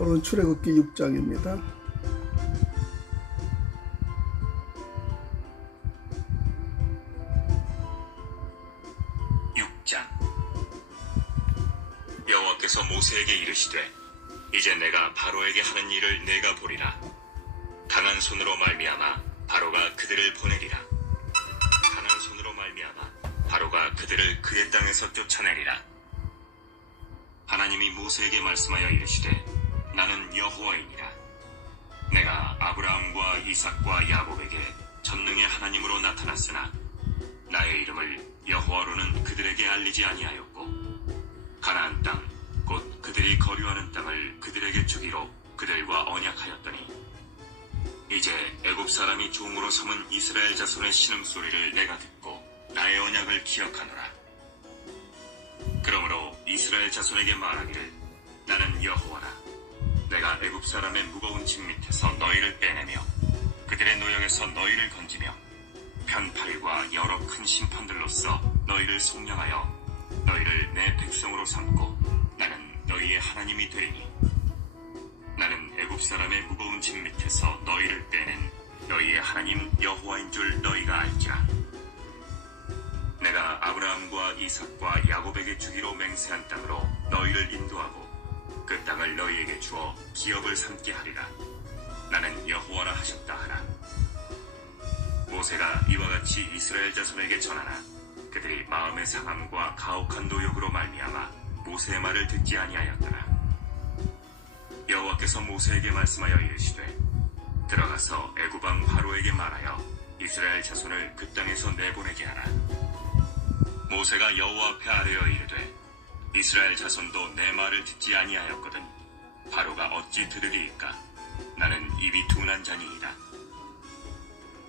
오늘 출애굽기 6장입니다. 여호와께서 모세에게 이르시되 이제 내가 바로에게 하는 일을 내가 보리라. 강한 손으로 말미암아 바로가 그들을 보내리라. 강한 손으로 말미암아 바로가 그들을 그의 땅에서 쫓아내리라. 하나님이 모세에게 말씀하여 이르시되 나는 여호와이니라. 내가 아브라함과 이삭과 야곱에게 전능의 하나님으로 나타났으나 나의 이름을 여호와로는 그들에게 알리지 아니하였고 가나안 땅 곧 그들이 거류하는 땅을 그들에게 주기로 그들과 언약하였더니 이제 애굽 사람이 종으로 삼은 이스라엘 자손의 신음소리를 내가 듣고 나의 언약을 기억하노라. 그러므로 이스라엘 자손에게 말하기를 나는 여호와라. 내가 애굽 사람의 무거운 짐 밑에서 너희를 빼내며 그들의 노역에서 너희를 건지며 편팔과 여러 큰 심판들로써 너희를 속량하여 너희를 내 백성으로 삼고 나는 너희의 하나님이 되리니 나는 애굽 사람의 무거운 짐 밑에서 너희를 빼낸 너희의 하나님 여호와인 줄 너희가 알지라. 내가 아브라함과 이삭과 야곱에게 주기로 맹세한 땅으로 너희를 인도하고 그 땅을 너희에게 주어 기업을 삼게 하리라. 나는 여호와라 하셨다 하라. 모세가 이와 같이 이스라엘 자손에게 전하나 그들이 마음의 상함과 가혹한 노역으로 말미암아 모세의 말을 듣지 아니하였더라. 여호와께서 모세에게 말씀하여 이르시되 들어가서 애굽 왕 바로에게 말하여 이스라엘 자손을 그 땅에서 내보내게 하라. 모세가 여호와 앞에 아뢰어 이르되 이스라엘 자손도 내 말을 듣지 아니하였거든 바로가 어찌 들으리이까. 나는 입이 둔한 자니이다.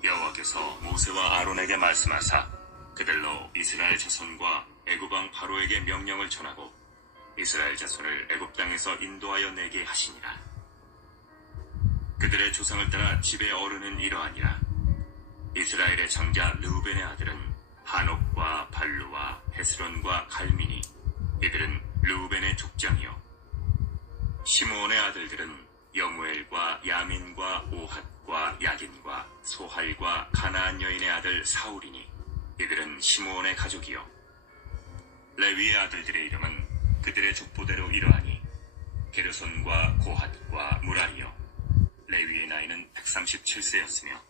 여호와께서 모세와 아론에게 말씀하사 그들로 이스라엘 자손과 애굽 왕 바로에게 명령을 전하고 이스라엘 자손을 애굽 땅에서 인도하여 내게 하시니라. 그들의 조상을 따라 집의 어른은 이러하니라. 이스라엘의 장자 르우벤의 아들은 하녹과 발루와 헤스론과 갈미니. 이들은 르우벤의 족장이요. 시므온의 아들들은 여무엘과 야민과 오핫과 야긴과 소할과 가나안 여인의 아들 사울이니. 이들은 시므온의 가족이요. 레위의 아들들의 이름은 그들의 족보대로 이러하니 게르손과 고핫과 무라리요. 레위의 나이는 137세였으며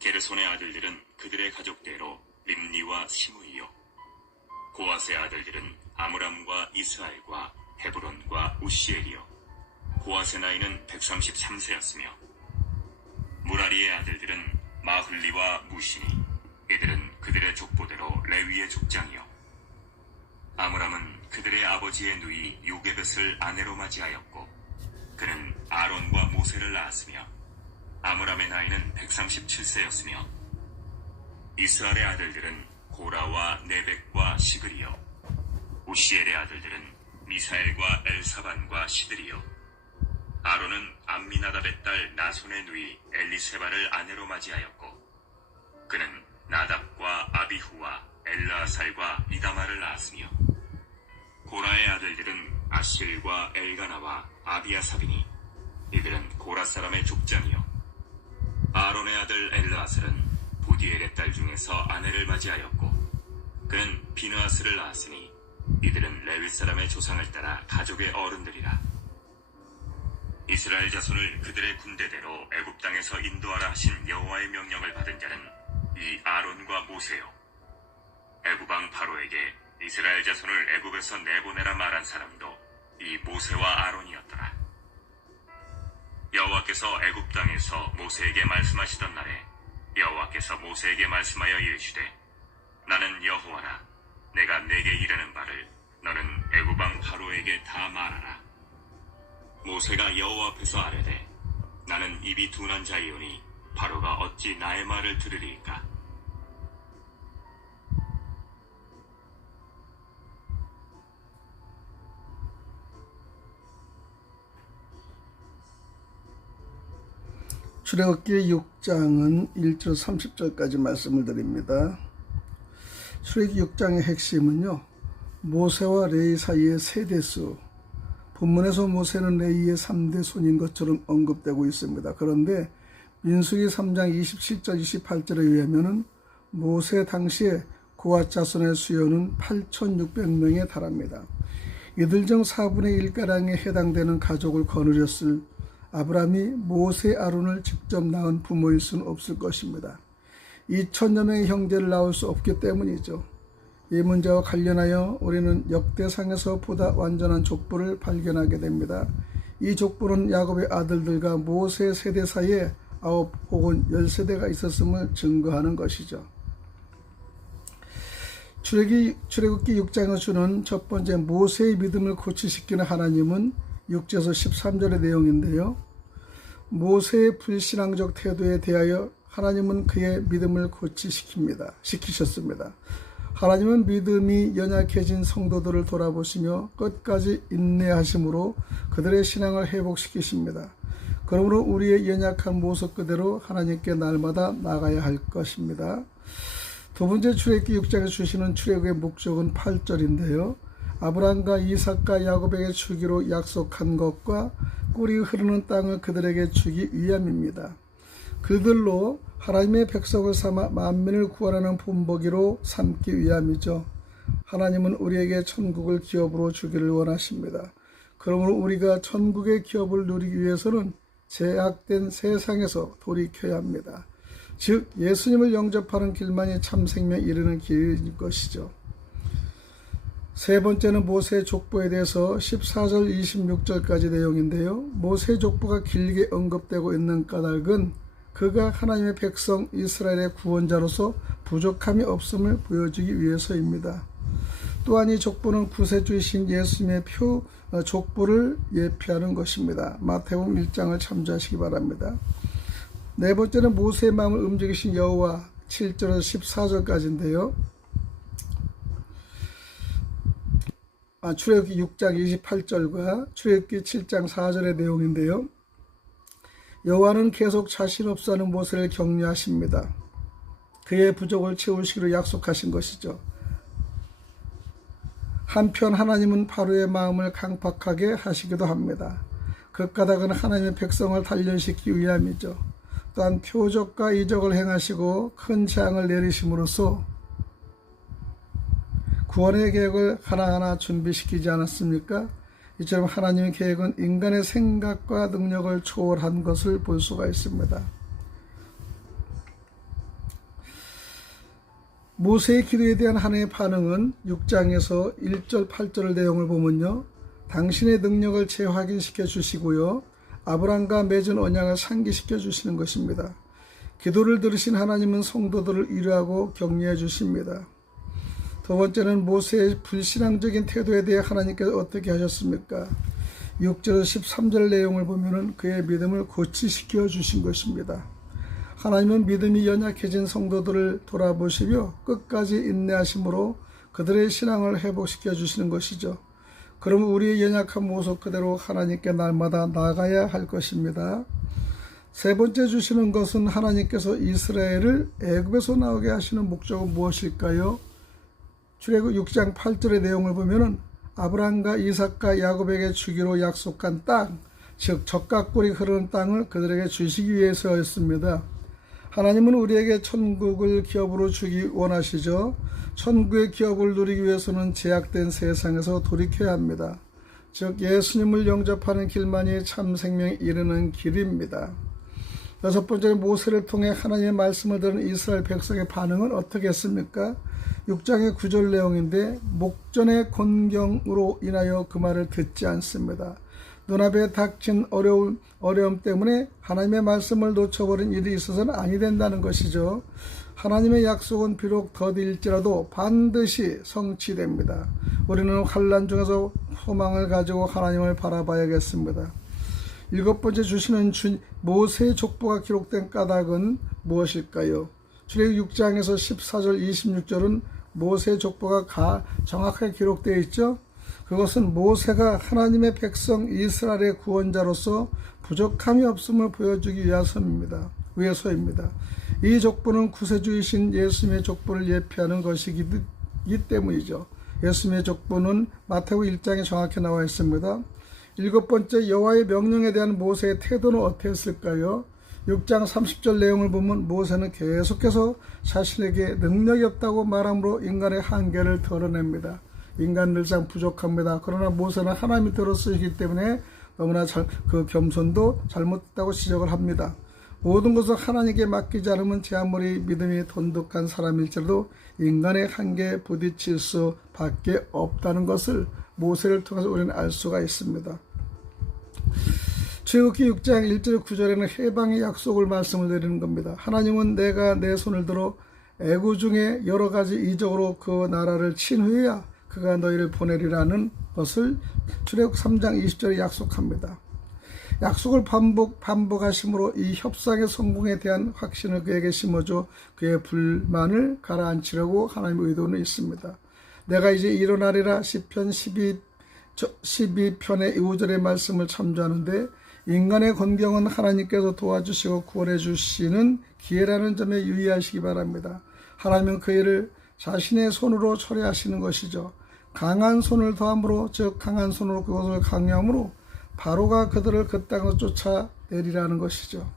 게르손의 아들들은 그들의 가족대로 림니와 시므이요. 고핫의 아들들은 아므람과 이스알과 헤브론과 우시엘이요. 고핫의 나이는 133세였으며 무라리의 아들들은 마흘리와 무시니. 이들은 그들의 족보대로 레위의 족장이요. 아므람은 그들의 아버지의 누이 요게벳을 아내로 맞이하였고 그는 아론과 모세를 낳았으며 아므람의 나이는 137세였으며 이스알의 아들들은 고라와 네벡과 시그리요. 우시엘의 아들들은 미사엘과 엘사반과 시드리요. 아론은 암미나답의 딸 나손의 누이 엘리세바를 아내로 맞이하였고 그는 나답과 아비후와 엘르아살과 이다마를 낳았으며 고라의 아들들은 아실과 엘가나와 아비아삽이니. 이들은 고라 사람의 족장이요. 아론의 아들 엘르아살은 보디엘의 딸 중에서 아내를 맞이하였고 그는 비느하스를 낳았으니. 이들은 레위 사람의 조상을 따라 가족의 어른들이라. 이스라엘 자손을 그들의 군대대로 애굽 땅에서 인도하라 하신 여호와의 명령을 받은 자는 이 아론과 모세요. 애굽 왕 바로에게 이스라엘 자손을 애굽에서 내보내라 말한 사람도 이 모세와 아론이었더라. 여호와께서 애굽 땅에서 모세에게 말씀하시던 날에 여호와께서 모세에게 말씀하여 이르시되 나는 여호와라. 내가 내게 이르는 바를 너는 애굽 왕 바로에게 다 말하라. 모세가 여호와 앞에서 아뢰되 나는 입이 둔한 자이오니 바로가 어찌 나의 말을 들으리이까. 출애굽기 6장은 1절 30절까지 말씀을 드립니다. 출애굽기 6장의 핵심은요, 모세와 레위 사이의 세대수, 본문에서 모세는 레위의 3대 손인 것처럼 언급되고 있습니다. 그런데 민수기 3장 27절 28절에 의하면 모세 당시에 고앗 자손의 수요는 8,600명에 달합니다. 이들 중 4분의 1가량에 해당되는 가족을 거느렸을 아브라함이 모세 아론을 직접 낳은 부모일 수는 없을 것입니다. 2,000여 명의 형제를 낳을 수 없기 때문이죠. 이 문제와 관련하여 우리는 역대상에서 보다 완전한 족보를 발견하게 됩니다. 이 족보는 야곱의 아들들과 모세 세대 사이에 9 혹은 10세대가 있었음을 증거하는 것이죠. 출애굽기 6장에서 주는 첫 번째 모세의 믿음을 고치시키는 하나님은 6절에서 13절의 내용인데요. 모세의 불신앙적 태도에 대하여 하나님은 그의 믿음을 시키셨습니다. 하나님은 믿음이 연약해진 성도들을 돌아보시며 끝까지 인내하심으로 그들의 신앙을 회복시키십니다. 그러므로 우리의 연약한 모습 그대로 하나님께 날마다 나가야 할 것입니다. 두 번째 출애굽기 6장에 주시는 출애굽의 목적은 8절인데요. 아브라함과 이삭과 야곱에게 주기로 약속한 것과 꿀이 흐르는 땅을 그들에게 주기 위함입니다. 그들로 하나님의 백성을 삼아 만민을 구원하는 본보기로 삼기 위함이죠. 하나님은 우리에게 천국을 기업으로 주기를 원하십니다. 그러므로 우리가 천국의 기업을 누리기 위해서는 제약된 세상에서 돌이켜야 합니다. 즉 예수님을 영접하는 길만이 참 생명에 이르는 길일 것이죠. 세 번째는 모세의 족보에 대해서 14절 26절까지 내용인데요. 모세의 족보가 길게 언급되고 있는 까닭은 그가 하나님의 백성 이스라엘의 구원자로서 부족함이 없음을 보여주기 위해서입니다. 또한 이 족보는 구세주이신 예수님의 족보를 예표하는 것입니다. 마태복음 1장을 참조하시기 바랍니다. 네 번째는 모세의 마음을 움직이신 여호와 7절에서 14절까지인데요. 출애굽기 6장 28절과 출애굽기 7장 4절의 내용인데요. 여호와는 계속 자신 없어하는 모세를 격려하십니다. 그의 부족을 채우시기로 약속하신 것이죠. 한편 하나님은 바로의 마음을 강팍하게 하시기도 합니다. 그 까닭은 하나님의 백성을 단련시키기 위함이죠. 또한 표적과 이적을 행하시고 큰 재앙을 내리심으로써 구원의 계획을 하나하나 준비시키지 않았습니까? 이처럼 하나님의 계획은 인간의 생각과 능력을 초월한 것을 볼 수가 있습니다. 모세의 기도에 대한 하나님의 반응은 6장에서 1절 8절 내용을 보면요. 당신의 능력을 재확인시켜 주시고요. 아브라함과 맺은 언약을 상기시켜 주시는 것입니다. 기도를 들으신 하나님은 성도들을 위로하고 격려해 주십니다. 두 번째는 모세의 불신앙적인 태도에 대해 하나님께서 어떻게 하셨습니까? 6절 13절 내용을 보면 그의 믿음을 고치시켜 주신 것입니다. 하나님은 믿음이 연약해진 성도들을 돌아보시며 끝까지 인내하심으로 그들의 신앙을 회복시켜 주시는 것이죠. 그러면 우리의 연약한 모습 그대로 하나님께 날마다 나가야 할 것입니다. 세 번째 주시는 것은 하나님께서 이스라엘을 애굽에서 나오게 하시는 목적은 무엇일까요? 출애굽 6장 8절의 내용을 보면 아브라함과 이삭과 야곱에게 주기로 약속한 땅, 즉 젖과 꿀이 흐르는 땅을 그들에게 주시기 위해서였습니다. 하나님은 우리에게 천국을 기업으로 주기 원하시죠. 천국의 기업을 누리기 위해서는 제약된 세상에서 돌이켜야 합니다. 즉 예수님을 영접하는 길만이 참 생명에 이르는 길입니다. 여섯 번째는 모세를 통해 하나님의 말씀을 들은 이스라엘 백성의 반응은 어떻게 했습니까? 6장의 9절 내용인데 목전의 곤경으로 인하여 그 말을 듣지 않습니다. 눈앞에 닥친 어려움 때문에 하나님의 말씀을 놓쳐버린 일이 있어서는 아니 된다는 것이죠. 하나님의 약속은 비록 더딜지라도 반드시 성취됩니다. 우리는 환난 중에서 소망을 가지고 하나님을 바라봐야겠습니다. 일곱 번째 주시는 모세의 족보가 기록된 까닭은 무엇일까요? 출애굽 6장에서 14절 26절은 모세의 족보가 정확하게 기록되어 있죠. 그것은 모세가 하나님의 백성 이스라엘의 구원자로서 부족함이 없음을 보여주기 위해서입니다. 이 족보는 구세주이신 예수님의 족보를 예표하는 것이기 때문이죠. 예수님의 족보는 마태복음 1장에 정확히 나와 있습니다. 7번째, 여호와의 명령에 대한 모세의 태도는 어땠을까요? 6장 30절 내용을 보면 모세는 계속해서 자신에게 능력이 없다고 말함으로 인간의 한계를 드러냅니다. 인간 늘상 부족합니다. 그러나 모세는 하나님이 들어 쓰시기 때문에 너무나 그 겸손도 잘못됐다고 지적을 합니다. 모든 것을 하나님께 맡기지 않으면 제 아무리 믿음이 돈독한 사람일지라도 인간의 한계에 부딪힐 수밖에 없다는 것을 모세를 통해서 우리는 알 수가 있습니다. 출애굽기 6장 1절 9절에는 해방의 약속을 말씀을 드리는 겁니다. 하나님은 내가 내 손을 들어 애굽 중에 여러 가지 이적으로 그 나라를 친 후에야 그가 너희를 보내리라는 것을 출애굽 3장 20절에 약속합니다. 약속을 반복하심으로 이 협상의 성공에 대한 확신을 그에게 심어줘 그의 불만을 가라앉히려고 하나님의 의도는 있습니다. 내가 이제 일어나리라 시편 12편의 5절의 말씀을 참조하는데 인간의 권경은 하나님께서 도와주시고 구원해 주시는 기회라는 점에 유의하시기 바랍니다. 하나님은 그 일을 자신의 손으로 처리하시는 것이죠. 강한 손을 더함으로 즉 강한 손으로 그것을 강요함으로 바로가 그들을 그 땅으로 쫓아내리라는 것이죠.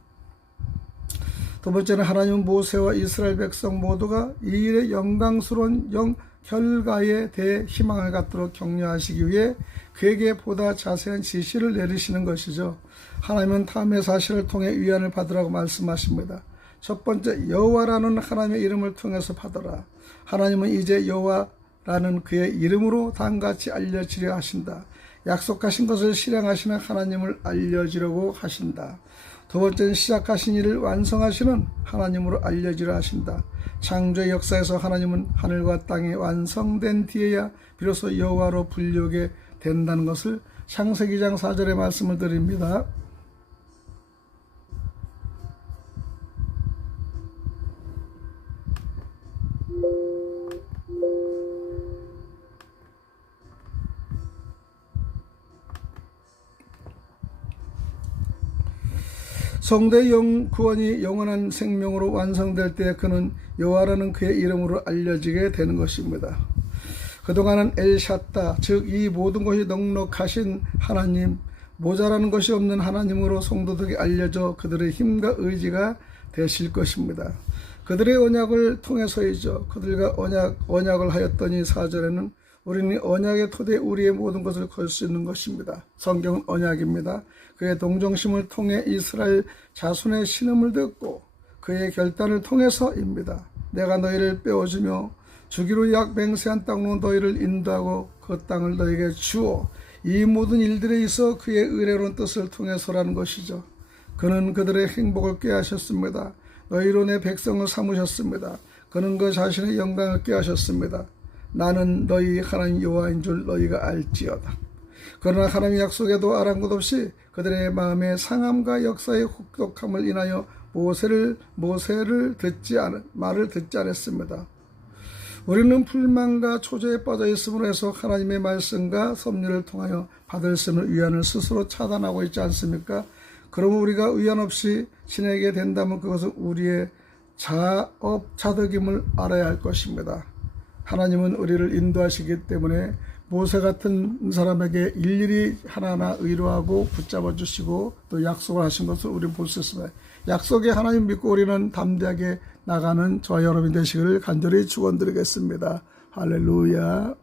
두 번째는 하나님은 모세와 이스라엘 백성 모두가 이 일의 영광스러운 결과에 대해 희망을 갖도록 격려하시기 위해 그에게 보다 자세한 지시를 내리시는 것이죠. 하나님은 다음의 사실을 통해 위안을 받으라고 말씀하십니다. 첫 번째, 여호와라는 하나님의 이름을 통해서 받아라. 하나님은 이제 여호와라는 그의 이름으로 다음같이 알려지려 하신다. 약속하신 것을 실행하시는 하나님을 알려지려고 하신다. 두 번째는 시작하신 일을 완성하시는 하나님으로 알려지려 하신다. 창조의 역사에서 하나님은 하늘과 땅이 완성된 뒤에야 비로소 여호와로 불리게 된다는 것을 창세기 2장 4절의 말씀을 드립니다. 성도의 구원이 영원한 생명으로 완성될 때 그는 여호와라는 그의 이름으로 알려지게 되는 것입니다. 그동안은 엘샤타, 즉 이 모든 것이 넉넉하신 하나님, 모자라는 것이 없는 하나님으로 성도들에게 알려져 그들의 힘과 의지가 되실 것입니다. 그들의 언약을 통해서이죠. 그들과 언약을 하였더니 4절에는 우리는 언약의 토대에 우리의 모든 것을 걸 수 있는 것입니다. 성경은 언약입니다. 그의 동정심을 통해 이스라엘 자손의 신음을 듣고 그의 결단을 통해서입니다. 내가 너희를 빼어주며 주기로 약 맹세한 땅으로 너희를 인도하고 그 땅을 너희에게 주어 이 모든 일들에 있어 그의 의로운 뜻을 통해서라는 것이죠. 그는 그들의 행복을 꾀하셨습니다. 너희로 내 백성을 삼으셨습니다. 그는 그 자신의 영광을 꾀하셨습니다. 나는 너희 하나님 여호와인 줄 너희가 알지어다. 그러나 하나님의 약속에도 아랑곳 없이 그들의 마음의 상함과 역사의 혹독함을 인하여 말을 듣지 않았습니다. 우리는 불만과 초조에 빠져 있음으로 해서 하나님의 말씀과 섭리를 통하여 받을 수 있는 위안을 스스로 차단하고 있지 않습니까? 그러면 우리가 위안 없이 지내게 된다면 그것은 우리의 자업자득임을 알아야 할 것입니다. 하나님은 우리를 인도하시기 때문에 모세 같은 사람에게 일일이 하나하나 의로하고 붙잡아 주시고 또 약속을 하신 것을 우리는 볼 수 있습니다. 약속에 하나님 믿고 우리는 담대하게 나가는 저와 여러분이 되시기를 간절히 축원드리겠습니다. 할렐루야.